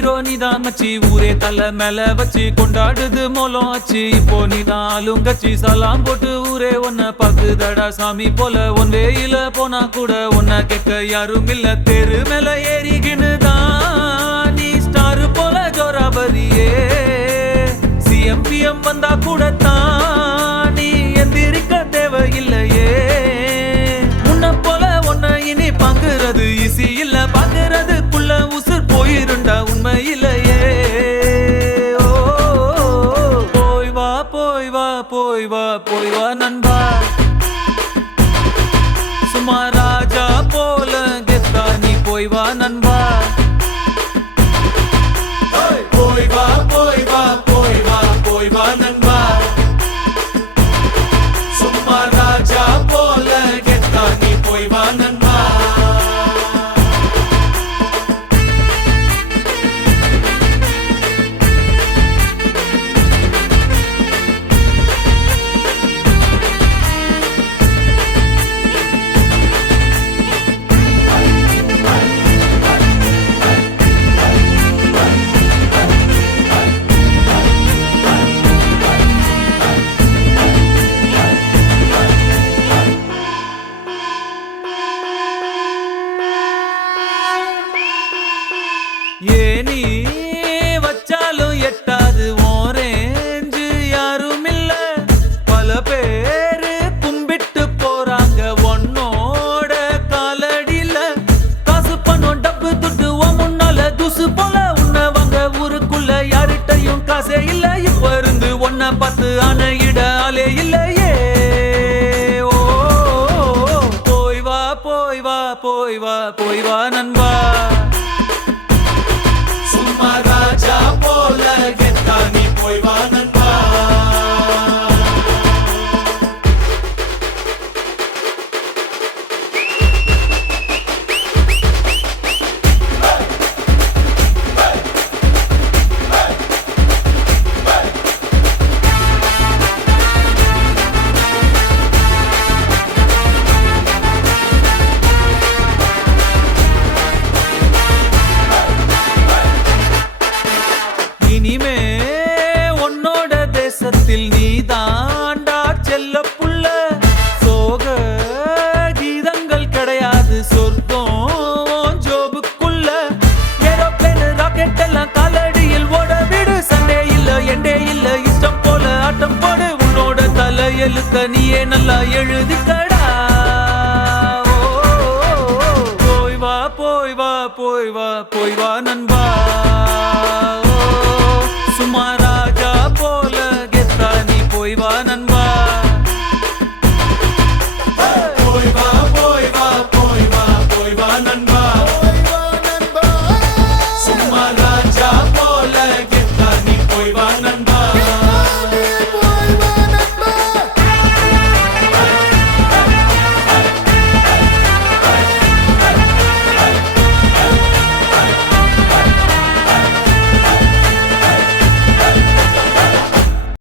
hero நீதான் மச்சி ஊரே தலை மேல வச்சு கொண்டாடுது மோலம் ஆச்சு இப்போ நீதான் ஆளுங்கச்சி சலாம் போட்டு ஊரே ஒன்ன பாக்குதடா சாமி போல ஒன் வேயில போனா கூட ஒன்ன கேட்க யாரும் இல்ல தெரு மேல ஏறிகினுதான் நீ ஸ்டார் போல ஜோராபரியே சிஎம்பிஎம் வந்தா கூட தான் நீ எந்திரிக்க தேவையில்லையே முன்ன போல ஒன்ன இனி பாக்குறது ஈஸி இல்ல பாக்குறதுக்குள்ள உசுர் போயிருண்டா உண்மையிலேயே போய் வா போய் வா போய் வா போய் வா நண்பா சும்மா ராஜா போல கெத்தா நீ போய் வா நண்பா போய் வா போய் வா போய் வா போய் வா நண்பா சும்மா ராஜா போல கெத்தா நீ போய் வா நண்பா ஏனி வச்சாலும் எட்டாது ஓரேஞ்சு யாரும் இல்ல பல பேரு கும்பிட்டு போறாங்க ஒன்னோட காலடியில காசு பணம் டப்பு துட்டு முன்னால துசு போல உன்னவங்க ஊருக்குள்ள யார்கிட்டையும் காசே இல்ல இப்ப இருந்து ஒன்ன பார்த்து அணையிட ஆளே இல்லையே ஓ போய் வா போய் வா போய் வா போய் வா நண்பா சும்மா ராஜா போல கெத்தா நீ போய் வா நண்பா இனிமே உன்னோட தேசத்தில் நீ தாண்டா செல்ல புள்ள சோக கீதங்கள் கிடையாது சொர்க்கம் ஜோபுக்குள்ள ஏரோப்ளேன் ராக்கெட் எல்லாம் காலடியில் ஓட விடு சண்டே இல்ல எண்டே இல்ல இஷ்டம் போல ஆட்டம் போடு உன்னோட தலை எழுத்த நீயே நல்லா எழுதிக்கடா போய் வா போய் வா போய் வா போய் வா நண்பா